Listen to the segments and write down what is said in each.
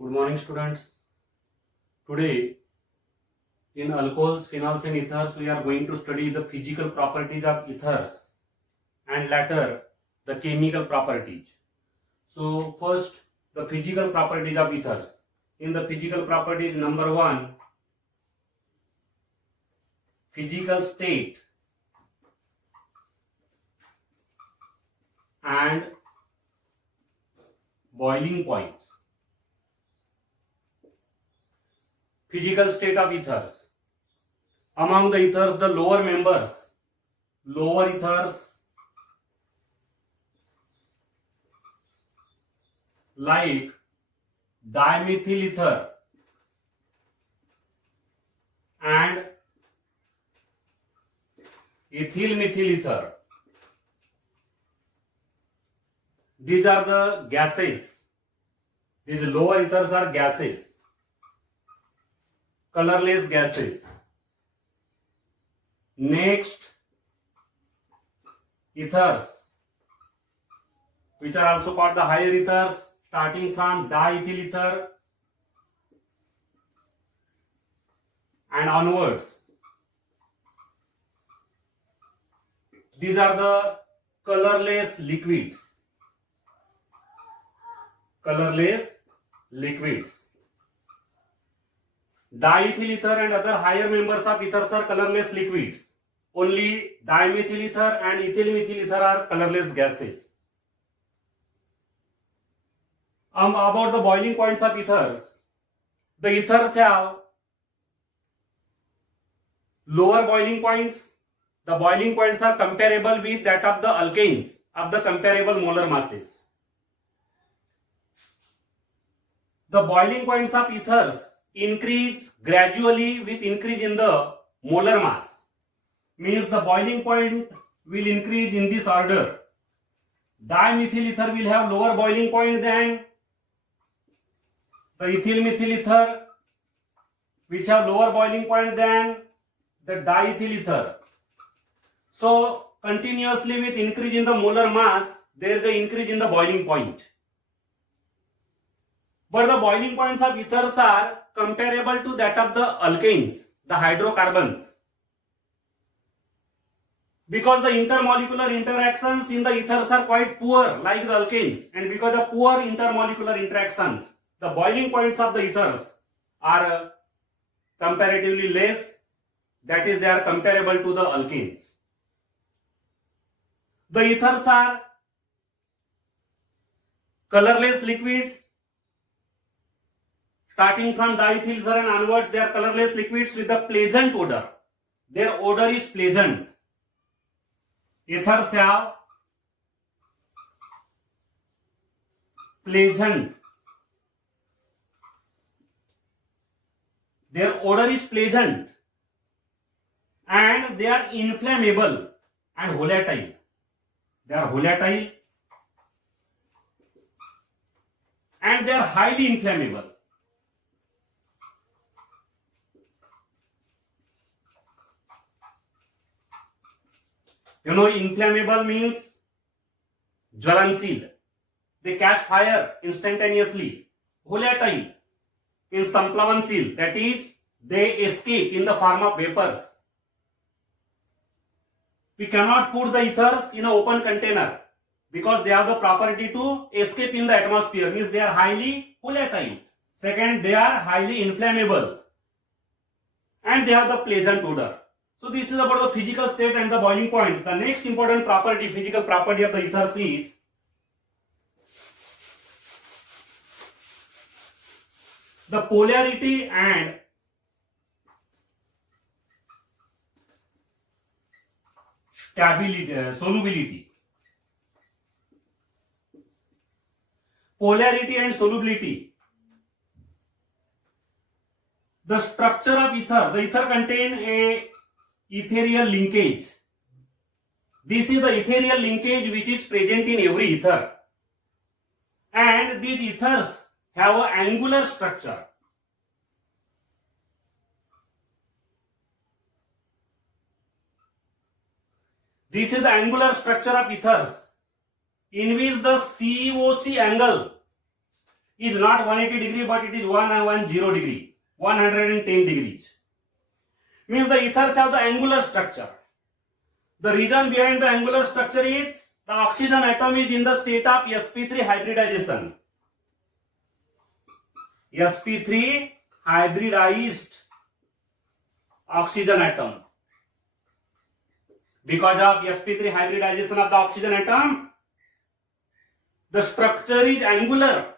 Good morning, students. Today, in alcohols, phenols, and ethers, we are going to study the physical properties of ethers and later the chemical properties. So, first, the physical properties of ethers. In the physical properties, number one, physical state and boiling points. Physical state of ethers. Among the ethers, the lower members, lower ethers like dimethyl ether and ethyl methyl ether. These are the gases. These lower ethers are gases, colorless gases. Next, ethers, which are also called the higher ethers, starting from diethyl ether and onwards. These are the colorless liquids. Colorless liquids. Diethyl ether and other higher members of ethers are colorless liquids. Only dimethyl ether and ethyl methyl ether are colorless gases. About the boiling points of ethers, the ethers have lower boiling points. The boiling points are comparable with that of the alkanes of the comparable molar masses. The boiling points of ethers increase gradually with increase in the molar mass. Means the boiling point will increase in this order. Dimethyl ether will have lower boiling point than the ethyl methyl ether, which have lower boiling point than the diethyl ether. So continuously with increase in the molar mass, there is an increase in the boiling point. But the boiling points of ethers are comparable to that of the alkanes, the hydrocarbons. Because the intermolecular interactions in the ethers are quite poor, like the alkanes, and because of poor intermolecular interactions, the boiling points of the ethers are comparatively less, that is, they are comparable to the alkanes. The ethers are colorless liquids. Starting from diethyl ether and onwards, they are colorless liquids with a pleasant odor. Their odor is pleasant. Ethers have pleasant. Their odor is pleasant and they are inflammable and volatile. They are volatile and they are highly inflammable. You know, inflammable means jwalansheel. They catch fire instantaneously. Volatile means samplavansheel, that is, they escape in the form of vapors. We cannot put the ethers in an open container because they have the property to escape in the atmosphere, means they are highly volatile. Second, they are highly inflammable and they have the pleasant odor. So this is about the physical state and the boiling points. The next important property, physical property of the ethers is the polarity and solubility. Polarity and solubility. The structure of ether. The ether contain a ethereal linkage. This is the ethereal linkage which is present in every ether. And these ethers have an angular structure. This is the angular structure of ethers, in which the COC angle is not 180 degree, but it is 110 degree, 110 degrees. Means the ethers have the angular structure. The reason behind the angular structure is the oxygen atom is in the state of sp3 hybridization. sp3 hybridized oxygen atom. Because of sp3 hybridization of the oxygen atom, the structure is angular.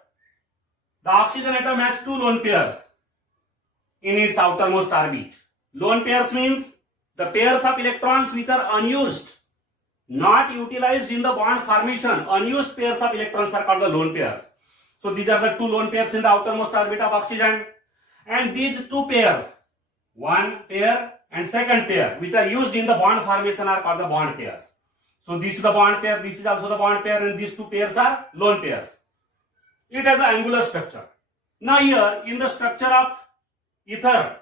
The oxygen atom has two lone pairs in its outermost orbit. Lone pairs means the pairs of electrons which are unused, not utilized in the bond formation. Unused pairs of electrons are called the lone pairs. So these are the two lone pairs in the outermost orbit of oxygen. And these two pairs, one pair and second pair, which are used in the bond formation, are called the bond pairs. So this is the bond pair, this is also the bond pair, and these two pairs are lone pairs. It has the angular structure. Now here in the structure of ether,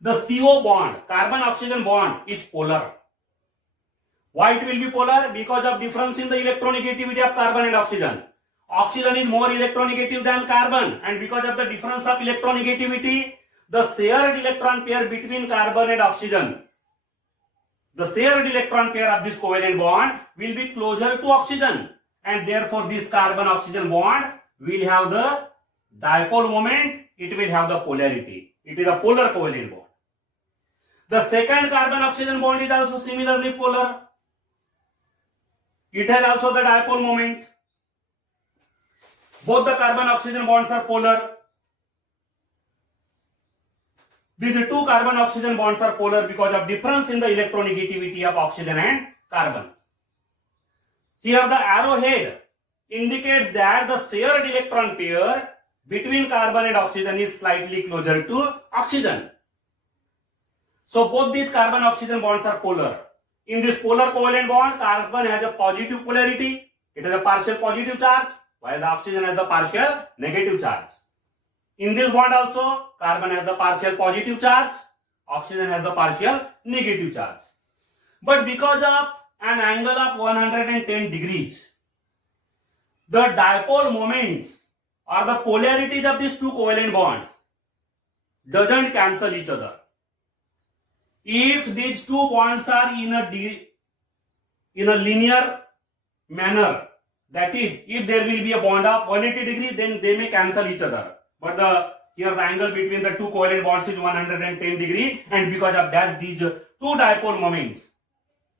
the CO bond, carbon-oxygen bond, is polar. Why it will be polar? Because of difference in the electronegativity of carbon and oxygen. Oxygen is more electronegative than carbon, and because of the difference of electronegativity, the shared electron pair between carbon and oxygen, the shared electron pair of this covalent bond will be closer to oxygen, and therefore this carbon-oxygen bond will have the dipole moment, it will have the polarity. It is a polar covalent bond. The second carbon-oxygen bond is also similarly polar. It has also the dipole moment. Both the carbon-oxygen bonds are polar. These two carbon-oxygen bonds are polar because of difference in the electronegativity of oxygen and carbon. Here the arrowhead indicates that the shared electron pair between carbon and oxygen is slightly closer to oxygen. So both these carbon-oxygen bonds are polar. In this polar covalent bond, carbon has a positive polarity. It has a partial positive charge, while the oxygen has the partial negative charge. In this bond also, carbon has the partial positive charge, oxygen has the partial negative charge. But because of an angle of 110 degrees, the dipole moments or the polarities of these two covalent bonds doesn't cancel each other. If these two bonds are in a linear manner, that is, if there will be a bond of 180 degree, then they may cancel each other. But here the angle between the two covalent bonds is 110 degree, and because of that, these two dipole moments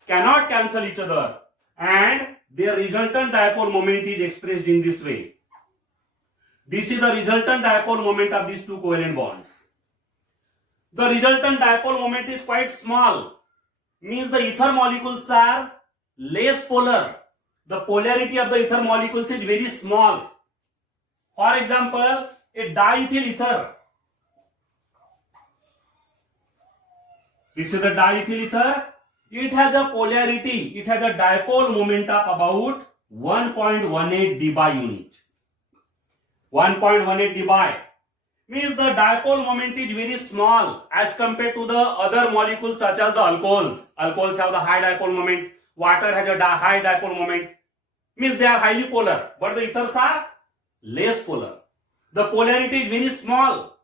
cannot cancel each other, and their resultant dipole moment is expressed in this way. This is the resultant dipole moment of these two covalent bonds. The resultant dipole moment is quite small, means the ether molecules are less polar. The polarity of the ether molecules is very small. For example, a diethyl ether. This is the diethyl ether. It has a polarity, it has a dipole moment of about 1.18 dBi unit. 1.18 dBi means the dipole moment is very small as compared to the other molecules such as the alcohols. Alcohols have the high dipole moment. Water has a high dipole moment. Means they are highly polar, but the ethers are less polar. The polarity is very small,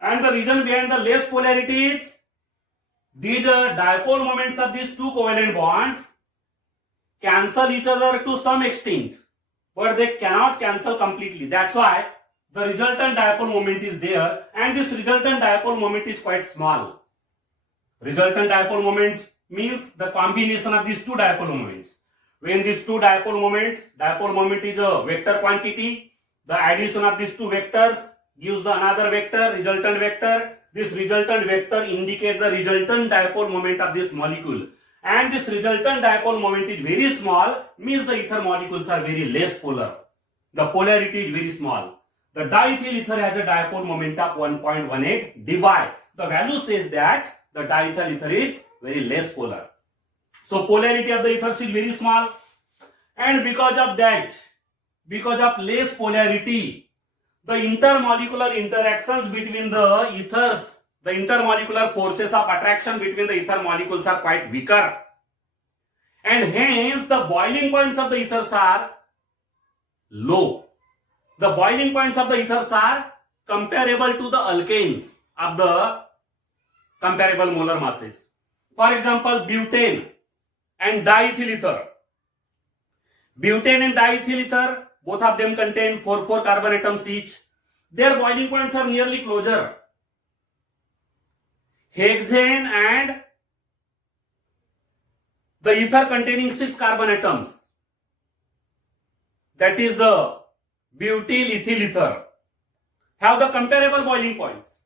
and the reason behind the less polarity is these dipole moments of these two covalent bonds cancel each other to some extent, but they cannot cancel completely. That's why the resultant dipole moment is there, and this resultant dipole moment is quite small. Resultant dipole moment means the combination of these two dipole moments. When these two dipole moment is a vector quantity, the addition of these two vectors gives the another vector, resultant vector. This resultant vector indicates the resultant dipole moment of this molecule, and this resultant dipole moment is very small, means the ether molecules are very less polar. The polarity is very small. The diethyl ether has a dipole moment of 1.18 dBi. The value says that the diethyl ether is very less polar. So polarity of the ethers is very small, and because of that, because of less polarity, the intermolecular interactions between the ethers, the intermolecular forces of attraction between the ether molecules are quite weaker, and hence the boiling points of the ethers are low. The boiling points of the ethers are comparable to the alkanes of the comparable molar masses. For example, butane and diethyl ether. Butane and diethyl ether, both of them contain 4 carbon atoms each. Their boiling points are nearly closer. Hexane and the ether containing 6 carbon atoms, that is the butyl ethyl ether, have the comparable boiling points.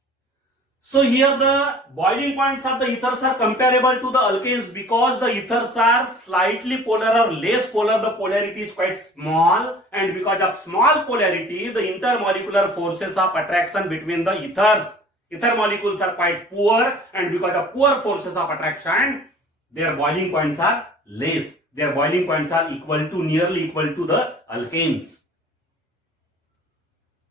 So here the boiling points of the ethers are comparable to the alkanes because the ethers are slightly polar or less polar. The polarity is quite small, and because of small polarity, the intermolecular forces of attraction between the ether molecules are quite poor, and because of poor forces of attraction, their boiling points are less. Their boiling points are nearly equal to the alkanes.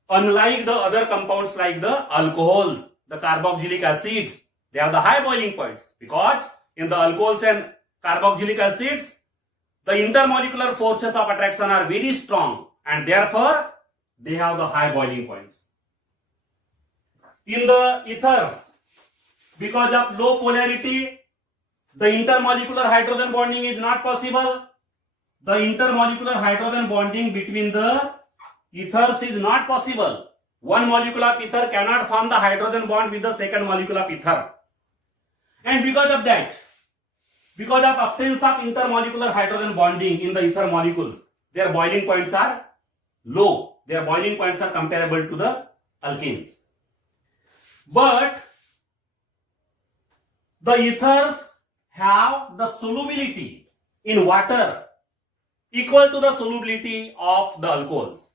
Unlike the other compounds like the alcohols, the carboxylic acids, they have the high boiling points because in the alcohols and carboxylic acids, the intermolecular forces of attraction are very strong, and therefore they have the high boiling points. In the ethers, because of low polarity, the intermolecular hydrogen bonding is not possible. The intermolecular hydrogen bonding between the ethers is not possible. One molecule of ether cannot form the hydrogen bond with the second molecule of ether. And because of that, because of absence of intermolecular hydrogen bonding in the ether molecules, their boiling points are low. Their boiling points are comparable to the alkanes. But the ethers have the solubility in water equal to the solubility of the alcohols.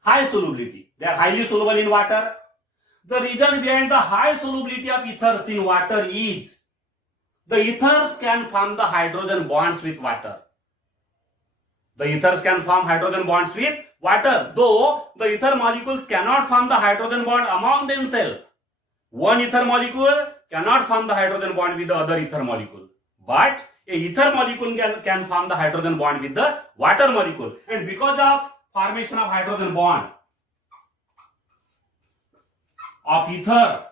High solubility. They are highly soluble in water. The reason behind the high solubility of ethers in water is the ethers can form the hydrogen bonds with water. The ethers can form hydrogen bonds with water, though the ether molecules cannot form the hydrogen bond among themselves. One ether molecule cannot form the hydrogen bond with the other ether molecule, but a ether molecule can form the hydrogen bond with the water molecule, and because of formation of hydrogen bond of ether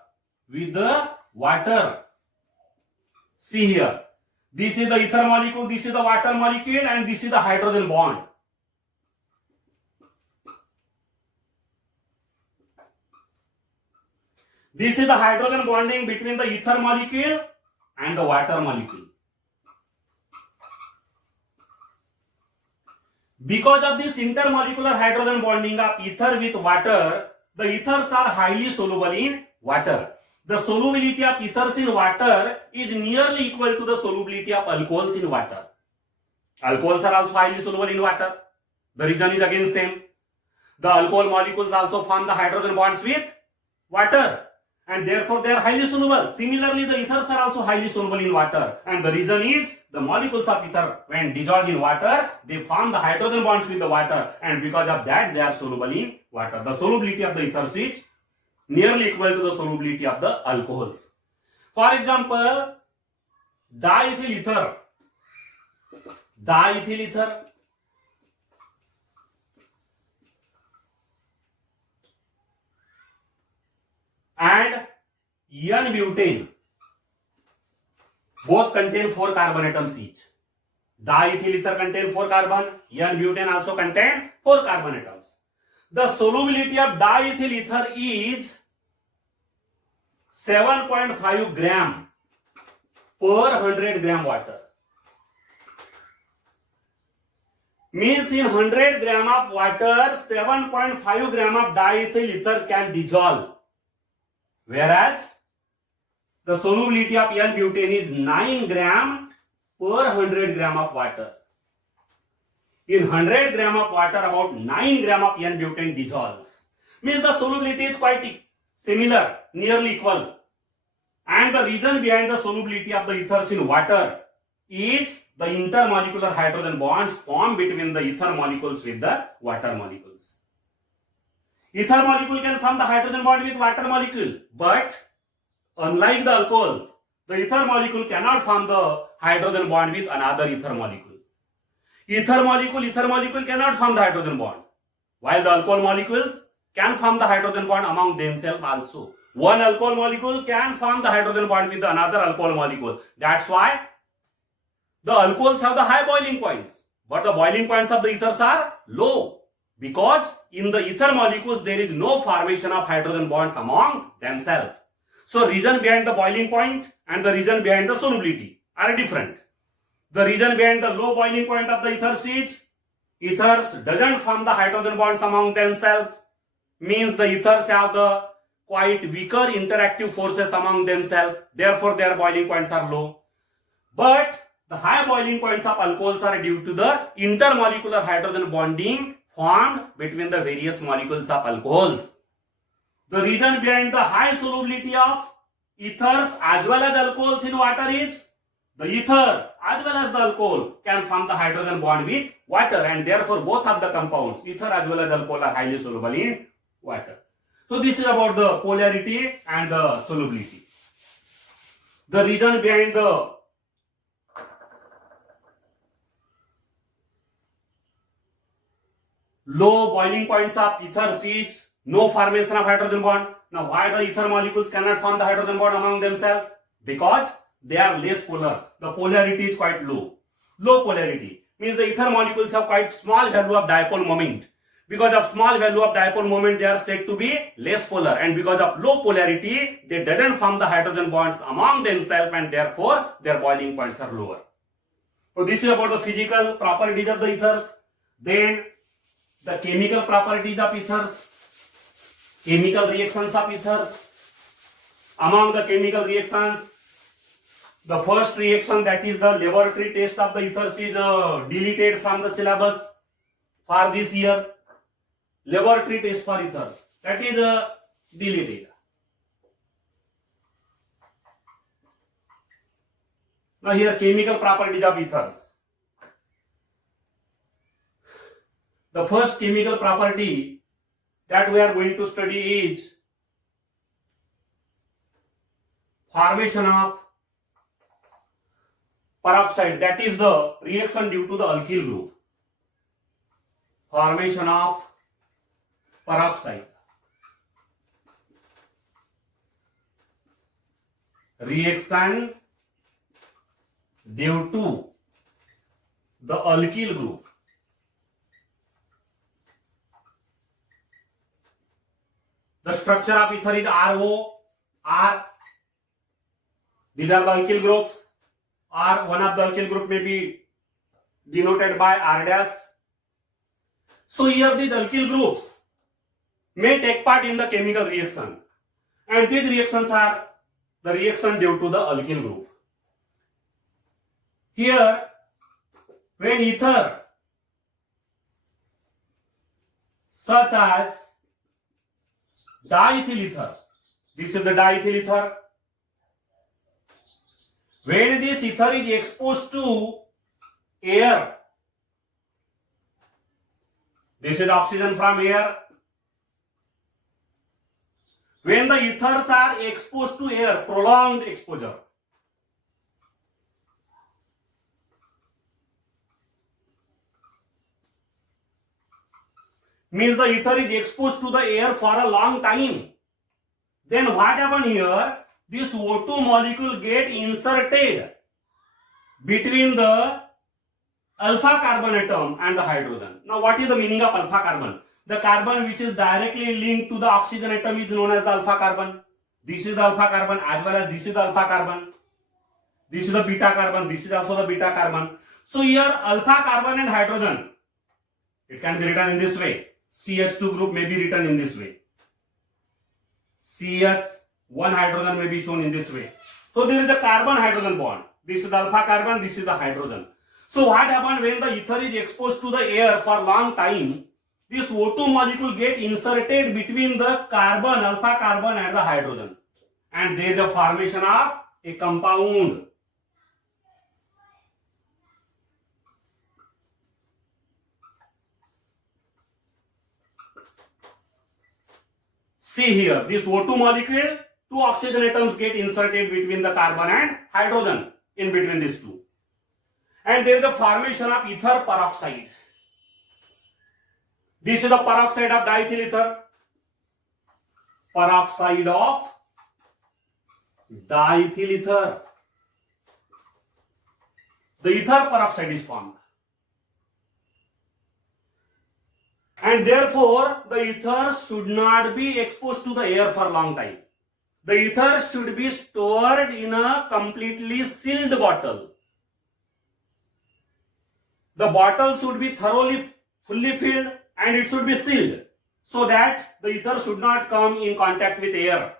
with the water, see here, this is the ether molecule, this is the water molecule, and this is the hydrogen bond. This is the hydrogen bonding between the ether molecule and the water molecule. Because of this intermolecular hydrogen bonding of ether with water, the ethers are highly soluble in water. The solubility of ethers in water is nearly equal to the solubility of alcohols in water. Alcohols are also highly soluble in water. The reason is again same. The alcohol molecules also form the hydrogen bonds with water, and therefore they are highly soluble. Similarly, the ethers are also highly soluble in water, and the reason is the molecules of ether, when dissolved in water, they form the hydrogen bonds with the water, and because of that they are soluble in water. The solubility of the ethers is nearly equal to the solubility of the alcohols. For example, diethyl ether. Diethyl ether and N-butane both contain 4 carbon atoms each. Diethyl ether contain 4 carbon, N-butane also contain 4 carbon atoms. The solubility of diethyl ether is 7.5 gram per 100 gram water. Means in 100 gram of water, 7.5 gram of diethyl ether can dissolve. Whereas the solubility of N-butane is 9 gram per 100 gram of water. In 100 gram of water, about 9 gram of N-butane dissolves. Means the solubility is quite similar, nearly equal. And the reason behind the solubility of the ethers in water is the intermolecular hydrogen bonds formed between the ether molecules with the water molecules. Ether molecule can form the hydrogen bond with water molecule, but unlike the alcohols, the ether molecule cannot form the hydrogen bond with another ether molecule. Ether molecule cannot form the hydrogen bond. while the alcohol molecules can form the hydrogen bond among themselves also. One alcohol molecule can form the hydrogen bond with another alcohol molecule. That's why the alcohols have the high boiling points, but the boiling points of the ethers are low, because in the ether molecules there is no formation of hydrogen bonds among themselves. So region behind the boiling point and the region behind the solubility are different. The region behind the low boiling point of the ethers doesn't form the hydrogen bonds among themselves, means the ethers have the quite weaker interactive forces among themselves, therefore their boiling points are low. But the high boiling points of alcohols are due to the intermolecular hydrogen bonding formed between the various molecules of alcohols. The reason behind the high solubility of ethers as well as alcohols in water is the ether as well as the alcohol can form the hydrogen bond with water, and therefore both of the compounds, ether as well as alcohol, are highly soluble in water. So this is about the polarity and the solubility. The reason behind the low boiling points of ethers is no formation of hydrogen bond. Now why the ether molecules cannot form the hydrogen bond among themselves? Because they are less polar. The polarity is quite low. Low polarity means the ether molecules have quite small value of dipole moment. Because of small value of dipole moment, they are said to be less polar, and because of low polarity, they doesn't form the hydrogen bonds among themselves, and therefore their boiling points are lower. So this is about the physical properties of the ethers. Then the chemical properties of ethers, chemical reactions of ethers. Among the chemical reactions, the first reaction, that is the laboratory test of the ethers, is deleted from the syllabus for this year. Laboratory test for ethers, that is deleted. Now here chemical properties of ethers. The first chemical property that we are going to study is formation of peroxide, that is the reaction due to the alkyl group. Formation of peroxide, reaction due to the alkyl group. The structure of ether is RO, R. These are the alkyl groups. R, one of the alkyl group may be denoted by R dash. So here these alkyl groups may take part in the chemical reaction, and these reactions are the reaction due to the alkyl group. Here, when ether such as diethyl ether, this is the diethyl ether, when this ether is exposed to air, this is oxygen from air. When the ethers are exposed to air, prolonged exposure, means the ether is exposed to the air for a long time, then what happens here? This O2 molecule get inserted between the alpha carbon atom and the hydrogen. Now what is the meaning of alpha carbon? The carbon which is directly linked to the oxygen atom is known as the alpha carbon. This is the alpha carbon as well as this is the alpha carbon. This is the beta carbon, this is also the beta carbon. So here alpha carbon and hydrogen, it can be written in this way. CH2 group may be written in this way. CH1 hydrogen may be shown in this way. So there is a carbon hydrogen bond. This is the alpha carbon, this is the hydrogen. So what happens when the ether is exposed to the air for long time? This O2 molecule get inserted between the carbon, alpha carbon and the hydrogen, and there is a formation of a compound. See here, this O2 molecule, two oxygen atoms get inserted between the carbon and hydrogen, in between these two, and there is a formation of ether peroxide. This is the peroxide of diethyl ether. Peroxide of diethyl ether. The ether peroxide is formed. And therefore, the ether should not be exposed to the air for a long time. The ether should be stored in a completely sealed bottle. The bottle should be thoroughly fully filled and it should be sealed so that the ether should not come in contact with air.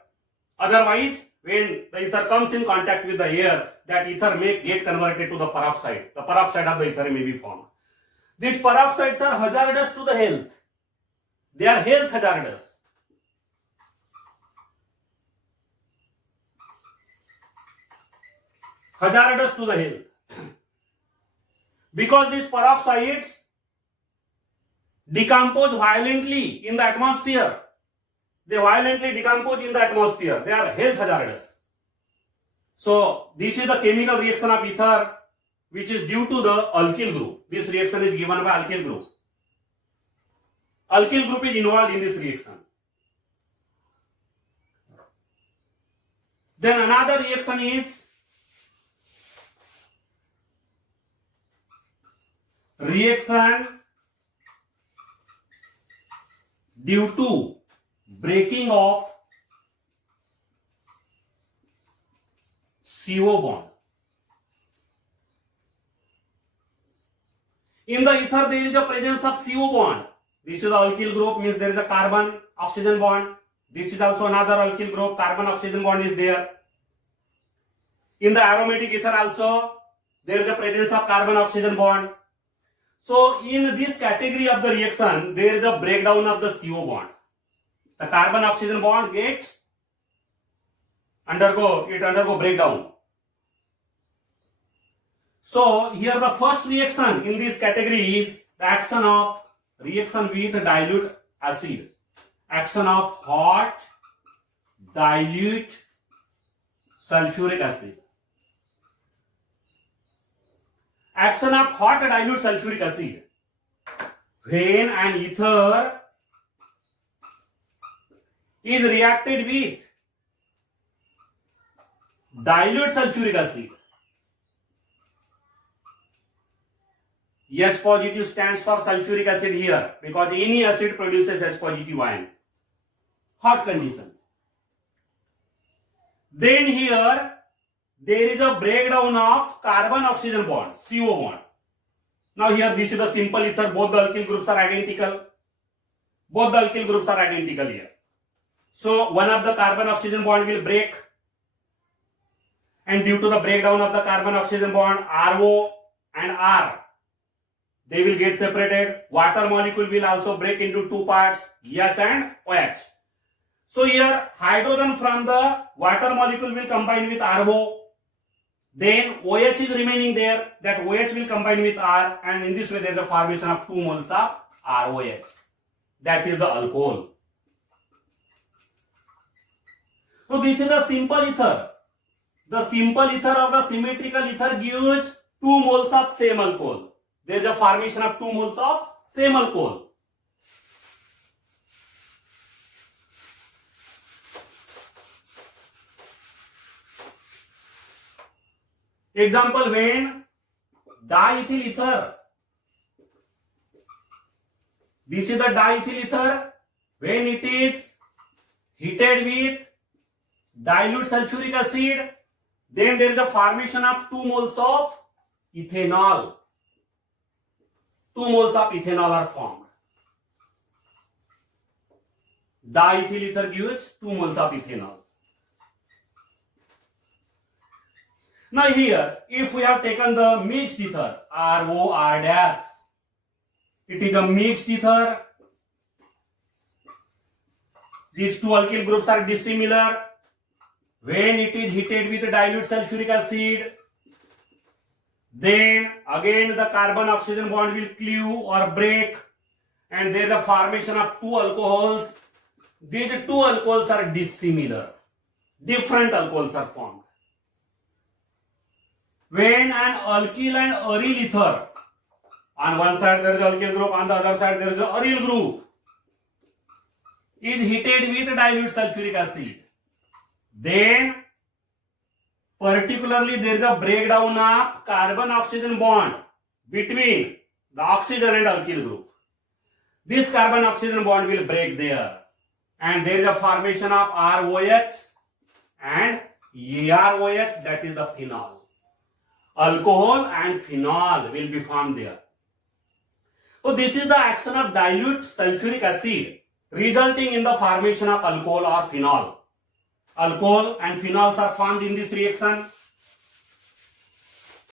Otherwise, when the ether comes in contact with the air, that ether may get converted to the peroxide. The peroxide of the ether may be formed. These peroxides are hazardous to the health. They are health hazardous. Hazardous to the health. Because these peroxides decompose violently in the atmosphere. They violently decompose in the atmosphere. They are health hazardous. So, this is the chemical reaction of ether which is due to the alkyl group. This reaction is given by alkyl group. Alkyl group is involved in this reaction. Then another reaction is reaction due to breaking of CO bond. In the ether there is the presence of CO bond. This is the alkyl group, means there is a carbon oxygen bond. This is also another alkyl group, carbon oxygen bond is there. In the aromatic ether also there is a presence of carbon oxygen bond. So in this category of the reaction there is a breakdown of the CO bond. The carbon oxygen bond gets undergo breakdown. So here the first reaction in this category is the action of reaction with dilute acid. Action of hot dilute sulfuric acid. Action of hot dilute sulfuric acid. When an ether is reacted with dilute sulfuric acid, H positive stands for sulfuric acid here because any acid produces H positive ion. Hot condition. Then here there is a breakdown of carbon oxygen bond, CO bond. Now here this is the simple ether, both the alkyl groups are identical. Both the alkyl groups are identical here. So one of the carbon oxygen bond will break, and due to the breakdown of the carbon oxygen bond, RO and R, they will get separated. Water molecule will also break into two parts, H and OH. So here hydrogen from the water molecule will combine with RO. Then OH is remaining there. That OH will combine with R, and in this way there is a formation of 2 moles of ROH. That is the alcohol. So this is the simple ether. The simple ether or the symmetrical ether gives 2 moles of same alcohol. There is a formation of 2 moles of same alcohol. Example, when diethyl ether, this is the diethyl ether, when it is heated with dilute sulfuric acid, then there is a formation of 2 moles of ethanol. 2 moles of ethanol are formed. Diethyl ether gives 2 moles of ethanol. Now here, if we have taken the mixed ether, ROR dash, it is a mixed ether. These two alkyl groups are dissimilar. When it is heated with dilute sulfuric acid, then again the carbon oxygen bond will cleave or break, and there is a formation of 2 alcohols. These 2 alcohols are dissimilar. Different alcohols are formed. When an alkyl and aryl ether, On one side there is alkyl group, on the other side there is a aryl group. Is heated with dilute sulfuric acid. Then particularly there is a breakdown of carbon oxygen bond between the oxygen and alkyl group. This carbon oxygen bond will break there, and there is a formation of ROH and AROH, that is the phenol. Alcohol and phenol will be formed there. So this is the action of dilute sulfuric acid resulting in the formation of alcohol or phenol. Alcohol and phenols are formed in this reaction.